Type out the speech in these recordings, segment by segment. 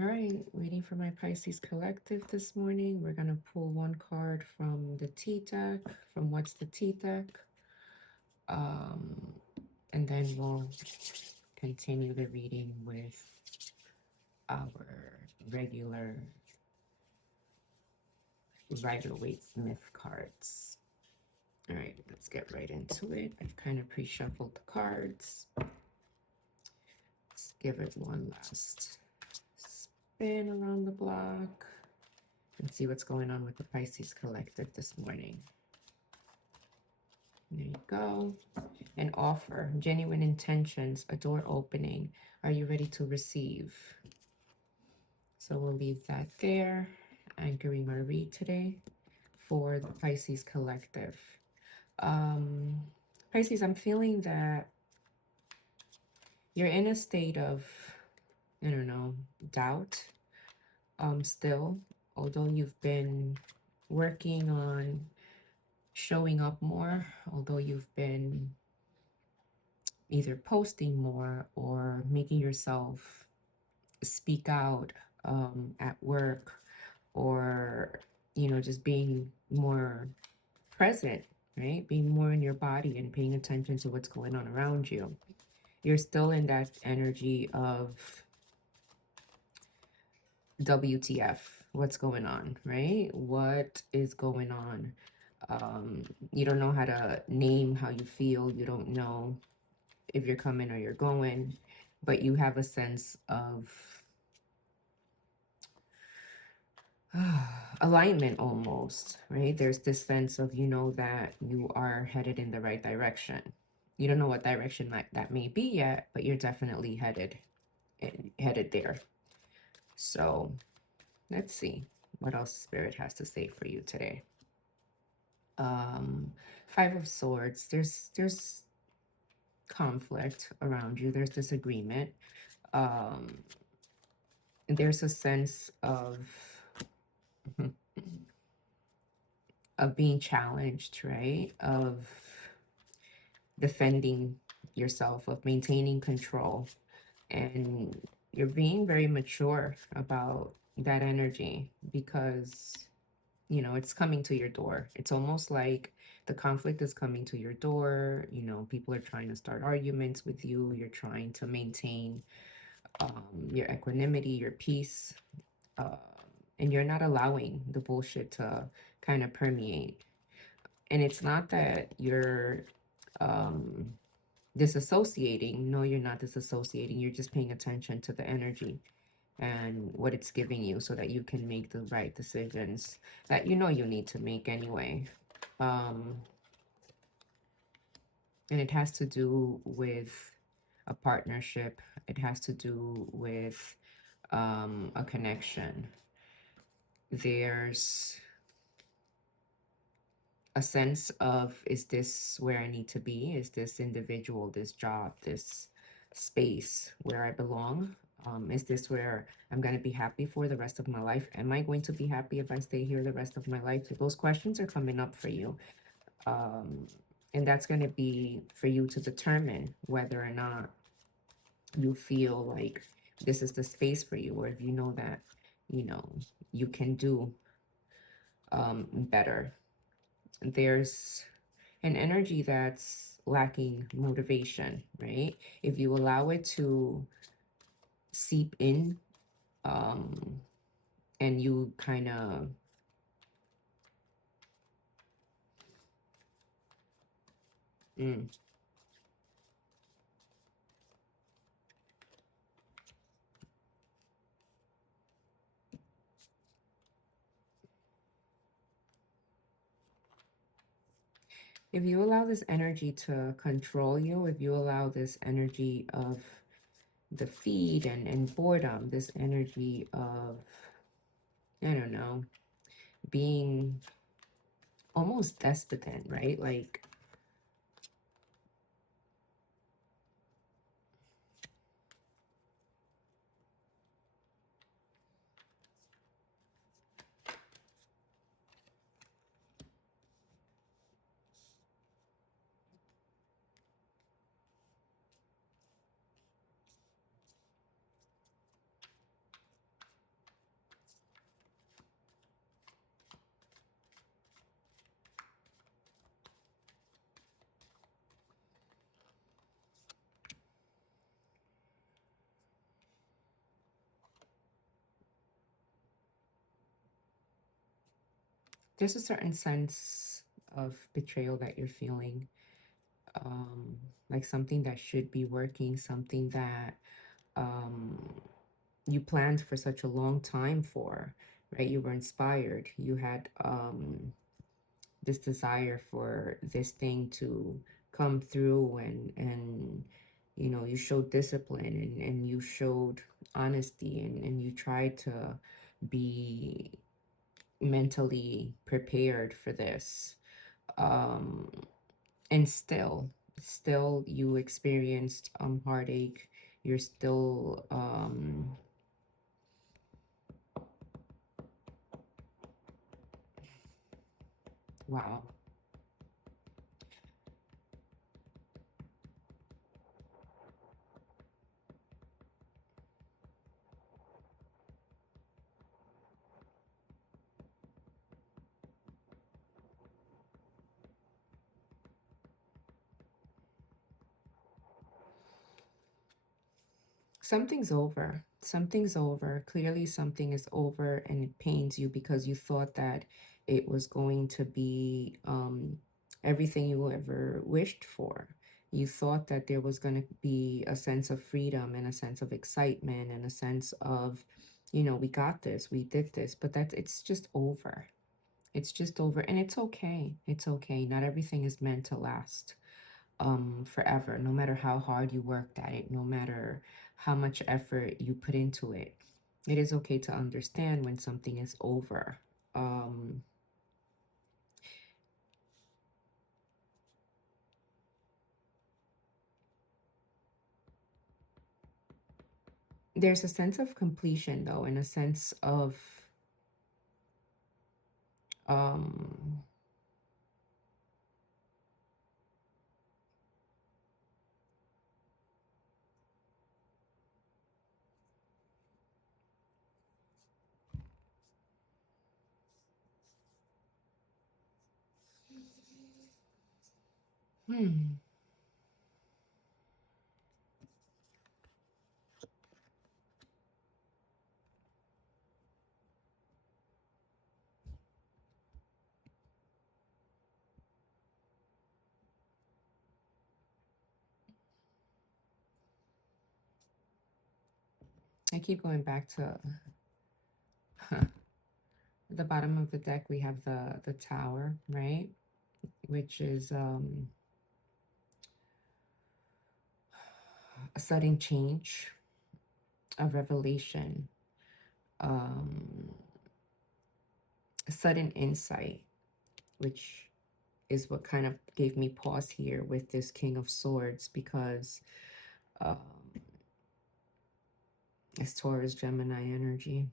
All right, waiting for my Pisces Collective this morning. We're going to pull one card from the T deck, from What's the T deck. Um, and then we'll continue the reading with our regular Rider-Waite-Smith cards. All right, let's get right into it. I've kind of pre-shuffled the cards. Let's give it one last spin around the block and see what's going on with the Pisces Collective this morning. There you go. An offer, genuine intentions, a door opening. Are you ready to receive? So we'll leave that there, anchoring our read today for the Pisces Collective. Pisces, I'm feeling that you're in a state of, I don't know, doubt still, although you've been working on showing up more, although you've been either posting more or making yourself speak out at work, or just being more present, right? Being more in your body and paying attention to what's going on around you. You're still in that energy of WTF, what's going on, right? What is going on? You don't know how to name how you feel. You don't know if you're coming or you're going, but you have a sense of alignment almost, right? There's this sense of, that you are headed in the right direction. You don't know what direction that may be yet, but you're definitely headed there. So let's see what else Spirit has to say for you today. Five of Swords. There's conflict around you. There's disagreement. There's a sense of being challenged, right? Of defending yourself, of maintaining control. And you're being very mature about that energy because, it's coming to your door. It's almost like the conflict is coming to your door. People are trying to start arguments with you. You're trying to maintain your equanimity, your peace. And you're not allowing the bullshit to kind of permeate. And it's not that you're disassociating. No, you're not disassociating. You're just paying attention to the energy and what it's giving you so that you can make the right decisions that you need to make anyway. And it has to do with a partnership. It has to do with a connection. There's a sense of, is this where I need to be? Is this individual, this job, this space where I belong? Is this where I'm going to be happy for the rest of my life? Am I going to be happy if I stay here the rest of my life? Those questions are coming up for you. And that's going to be for you to determine whether or not you feel like this is the space for you, or if you know that, you can do better. There's an energy that's lacking motivation, right? If you allow it to seep in, and you kind of if you allow this energy to control you, if you allow this energy of defeat and boredom, this energy of, I don't know, being almost despotent, right? Like, there's a certain sense of betrayal that you're feeling, um, like something that should be working, something that um, you planned for such a long time for, right? You were inspired. You had this desire for this thing to come through, and you showed discipline, and you showed honesty, and you tried to be mentally prepared for this, um and still you experienced heartache. You're still wow. Something's over. Something's over. Clearly, something is over, and it pains you because you thought that it was going to be everything you ever wished for. You thought that there was going to be a sense of freedom and a sense of excitement and a sense of, we got this, we did this, but it's just over. It's just over, and it's okay. It's okay. Not everything is meant to last forever, no matter how hard you worked at it, no matter how much effort you put into it. It is okay to understand when something is over. Um, there's a sense of completion, though, and a sense of, um, hmm, I keep going back to the bottom of the deck. We have the tower, right? Which is a sudden change, a revelation, um, a sudden insight, which is what kind of gave me pause here with this King of Swords, because um, it's Taurus Gemini energy.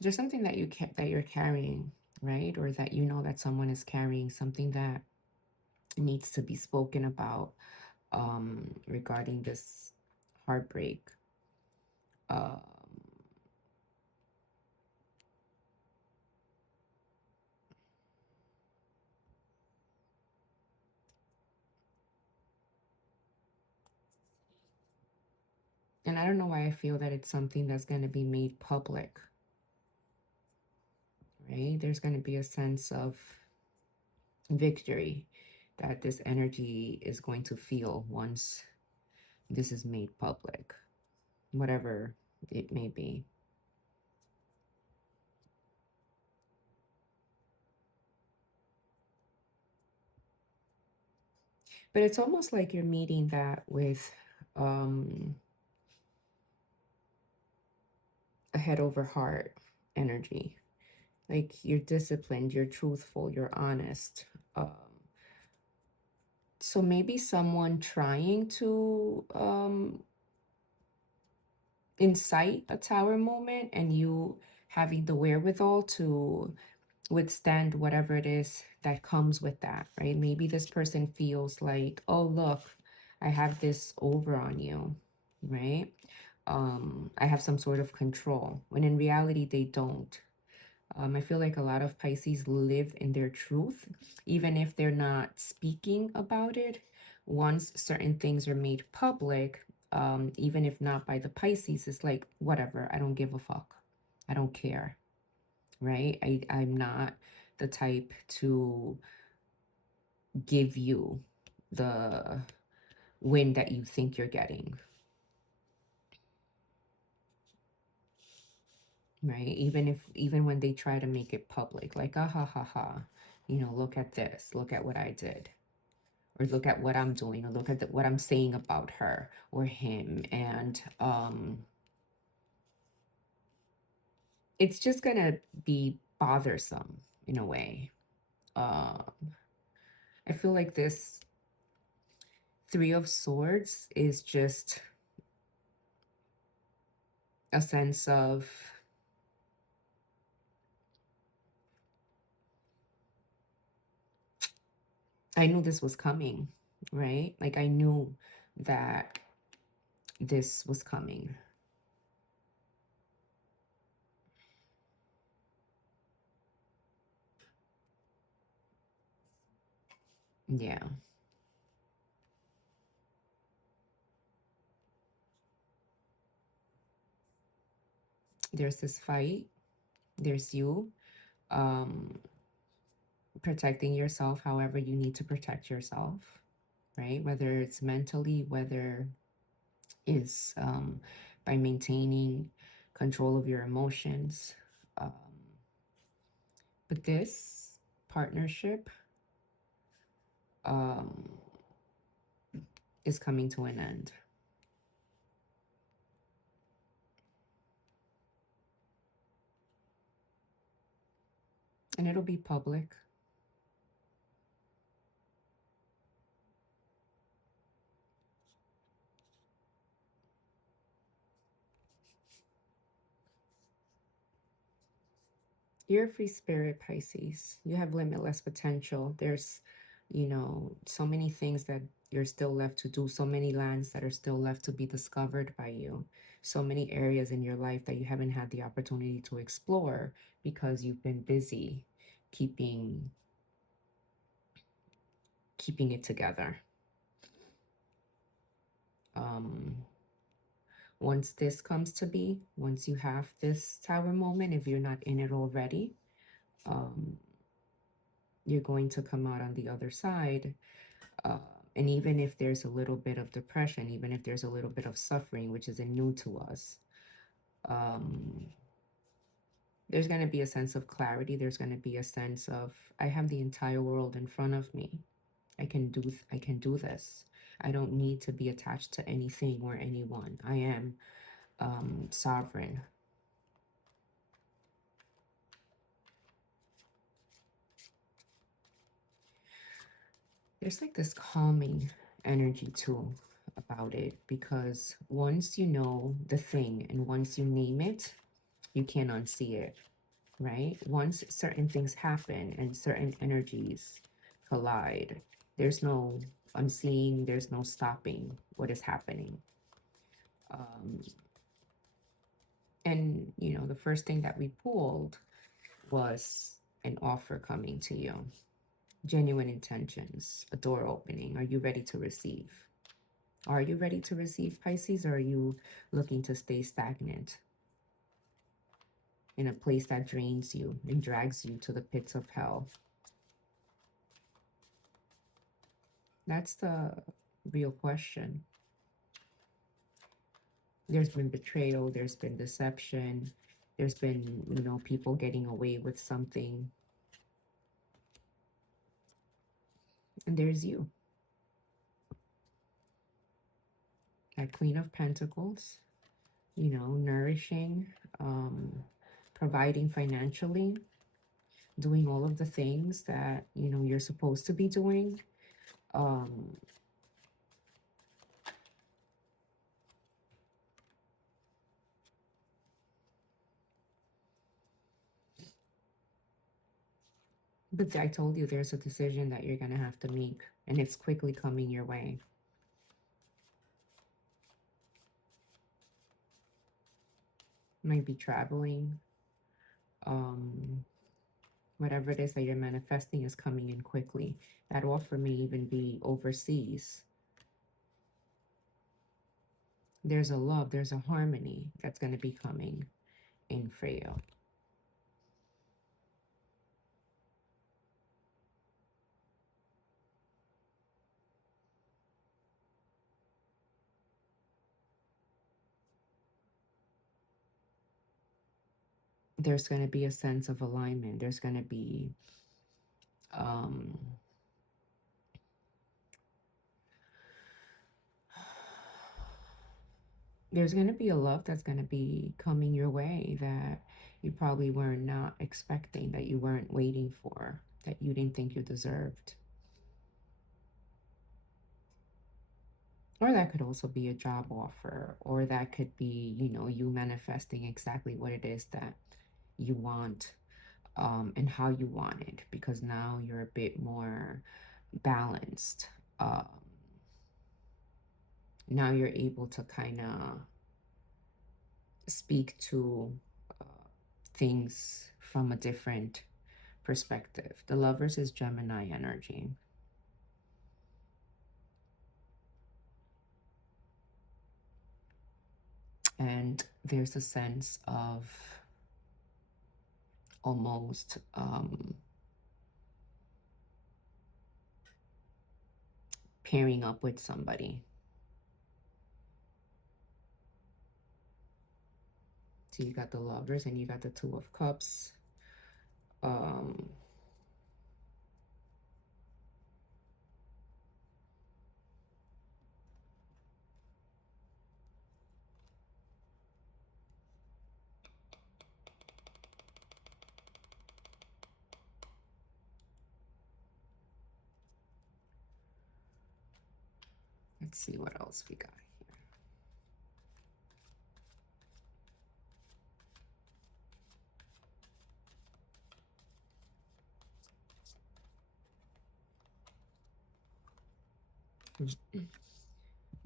There's something that that you're carrying, right? Or that that someone is carrying, something that needs to be spoken about regarding this heartbreak. Um, and I don't know why I feel that it's something that's going to be made public, right? There's going to be a sense of victory that this energy is going to feel once this is made public, whatever it may be. But it's almost like you're meeting that with um, a head over heart energy. Like you're disciplined, you're truthful, you're honest. So maybe someone trying to incite a tower moment, and you having the wherewithal to withstand whatever it is that comes with that, right? Maybe this person feels like, oh, look, I have this over on you, right? I have some sort of control, when in reality, they don't. I feel like a lot of Pisces live in their truth, even if they're not speaking about it. once certain things are made public, even if not by the Pisces, it's like, whatever, I don't give a fuck. I don't care, right? I'm not the type to give you the win that you think you're getting, right? Even when they try to make it public, like, ah, ha, ha, ha, look at this, look at what I did, or look at what I'm doing, or look at what I'm saying about her or him. And it's just gonna be bothersome in a way. I feel like this Three of Swords is just a sense of, I knew this was coming, right? Like, I knew that this was coming. Yeah. There's this fight. There's you um, protecting yourself however you need to protect yourself, right? Whether it's mentally, whether it's by maintaining control of your emotions. Um, but this partnership um, is coming to an end. And it'll be public. You're a free spirit, Pisces. You have limitless potential. There's, so many things that you're still left to do, so many lands that are still left to be discovered by you, so many areas in your life that you haven't had the opportunity to explore because you've been busy keeping keeping it together. Um, once this comes to be, once you have this tower moment, if you're not in it already, um, you're going to come out on the other side. Uh, and even if there's a little bit of depression, even if there's a little bit of suffering, which isn't new to us, um, there's going to be a sense of clarity. There's going to be a sense of, I have the entire world in front of me. I can do this. I don't need to be attached to anything or anyone. I am sovereign. There's like this calming energy too about it, because once you know the thing and once you name it, you can't unsee it, right? Once certain things happen and certain energies collide, there's no unseeing, there's no stopping what is happening. Um, and, the first thing that we pulled was an offer coming to you, genuine intentions, a door opening. Are you ready to receive? Are you ready to receive, Pisces, or are you looking to stay stagnant in a place that drains you and drags you to the pits of hell? That's the real question. There's been betrayal, there's been deception, there's been, people getting away with something. And there's you, that Queen of Pentacles, nourishing, providing financially, doing all of the things that, you're supposed to be doing. But I told you there's a decision that you're going to have to make, and it's quickly coming your way. Might be traveling. Whatever it is that you're manifesting is coming in quickly. That offer may even be overseas. There's a love, there's a harmony that's going to be coming in for you. There's going to be a sense of alignment. There's going to be um, there's going to be a love that's going to be coming your way that you probably were not expecting, that you weren't waiting for, that you didn't think you deserved. Or that could also be a job offer, or that could be, you know, you manifesting exactly what it is that you want, and how you want it, because now you're a bit more balanced. Now you're able to kind of speak to uh, things from a different perspective. The Lovers is Gemini energy. And there's a sense of almost pairing up with somebody. So you got the Lovers and you got the Two of Cups. Um, let's see what else we got here.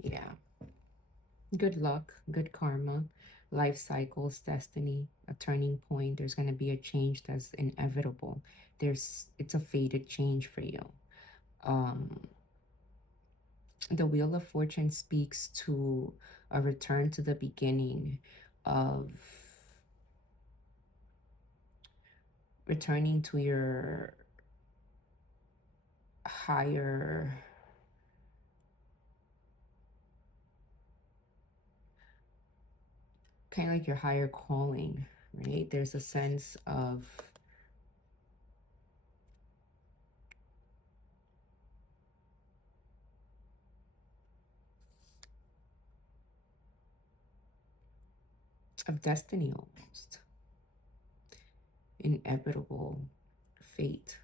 Yeah. Good luck, good karma, life cycles, destiny, a turning point. There's going to be a change that's inevitable. It's a fated change for you. Um, the Wheel of Fortune speaks to a return to the beginning of returning to your higher, kind of like your higher calling, right? There's a sense of destiny, almost inevitable fate.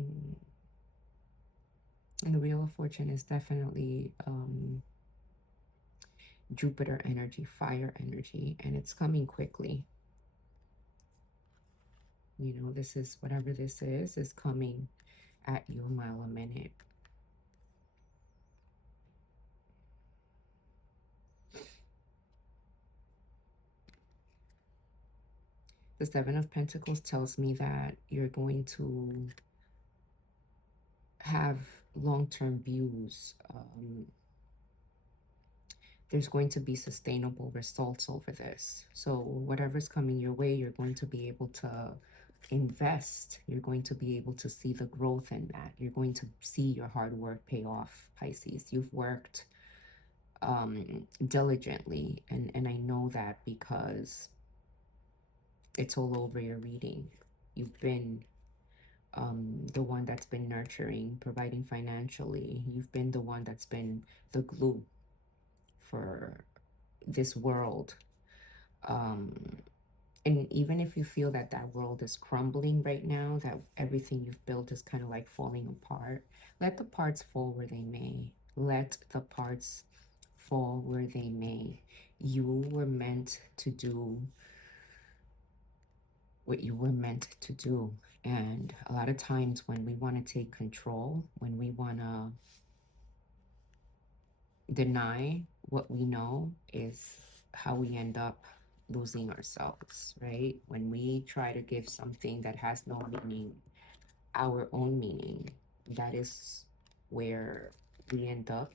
Mm. And the Wheel of Fortune is definitely Jupiter energy, fire energy, and it's coming quickly. You know, this is, whatever this is coming at you a mile a minute. The Seven of Pentacles tells me that you're going to have long-term views. There's going to be sustainable results over this. So whatever's coming your way, you're going to be able to invest. You're going to be able to see the growth in that. You're going to see your hard work pay off, Pisces. You've worked diligently, and I know that because it's all over your reading. You've been the one that's been nurturing, providing financially. You've been the one that's been the glue for this world. And even if you feel that that world is crumbling right now, that everything you've built is kind of like falling apart, let the parts fall where they may. Let the parts fall where they may. You were meant to do what you were meant to do. And a lot of times when we want to take control, when we want to deny what we know, is how we end up losing ourselves, right? When we try to give something that has no meaning our own meaning, that is where we end up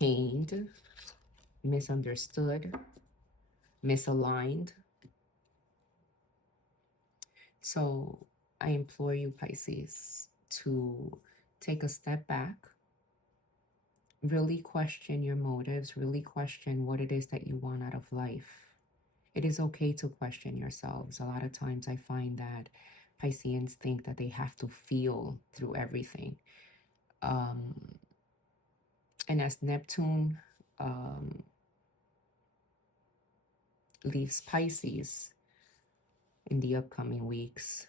pained, misunderstood, misaligned. So I implore you, Pisces, to take a step back, really question your motives, really question what it is that you want out of life. It is okay to question yourselves. A lot of times I find that Pisceans think that they have to feel through everything. Um, and as Neptune leaves Pisces in the upcoming weeks,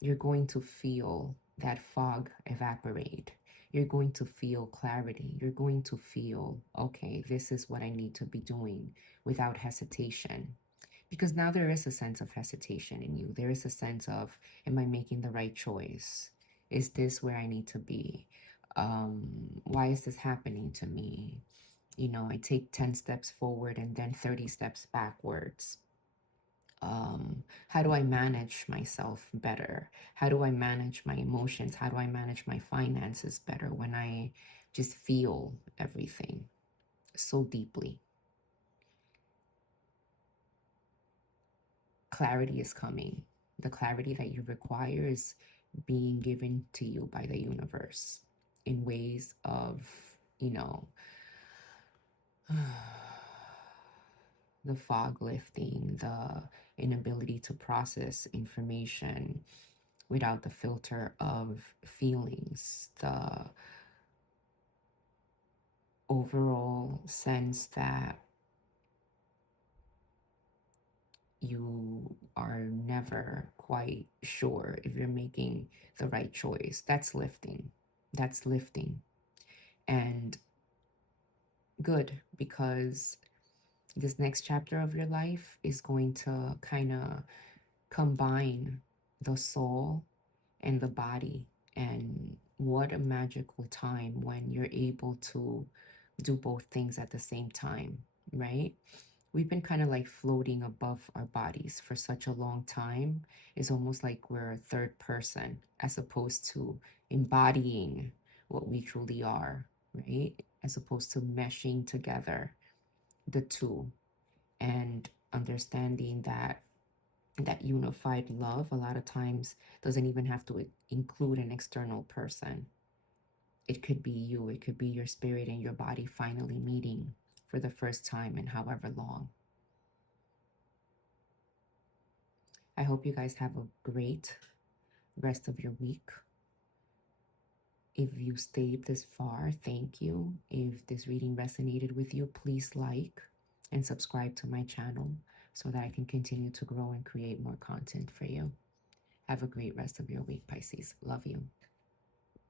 you're going to feel that fog evaporate. You're going to feel clarity. You're going to feel, okay, this is what I need to be doing without hesitation. Because now there is a sense of hesitation in you. There is a sense of, am I making the right choice? Is this where I need to be? Why is this happening to me? You know, I take 10 steps forward and then 30 steps backwards. How do I manage myself better? How do I manage my emotions? How do I manage my finances better when I just feel everything so deeply? Clarity is coming. The clarity that you require is being given to you by the universe in ways of, you know, the fog lifting, the inability to process information without the filter of feelings, the overall sense that you are never quite sure if you're making the right choice. That's lifting. That's lifting. And good, because this next chapter of your life is going to kind of combine the soul and the body. And what a magical time when you're able to do both things at the same time, right? We've been kind of like floating above our bodies for such a long time. It's almost like we're a third person as opposed to embodying what we truly are, right? As opposed to meshing together the two and understanding that that unified love a lot of times doesn't even have to include an external person. It could be you, it could be your spirit and your body finally meeting for the first time in however long. I hope you guys have a great rest of your week. If you stayed this far, thank you. If this reading resonated with you, please like and subscribe to my channel so that I can continue to grow and create more content for you. Have a great rest of your week, Pisces. Love you.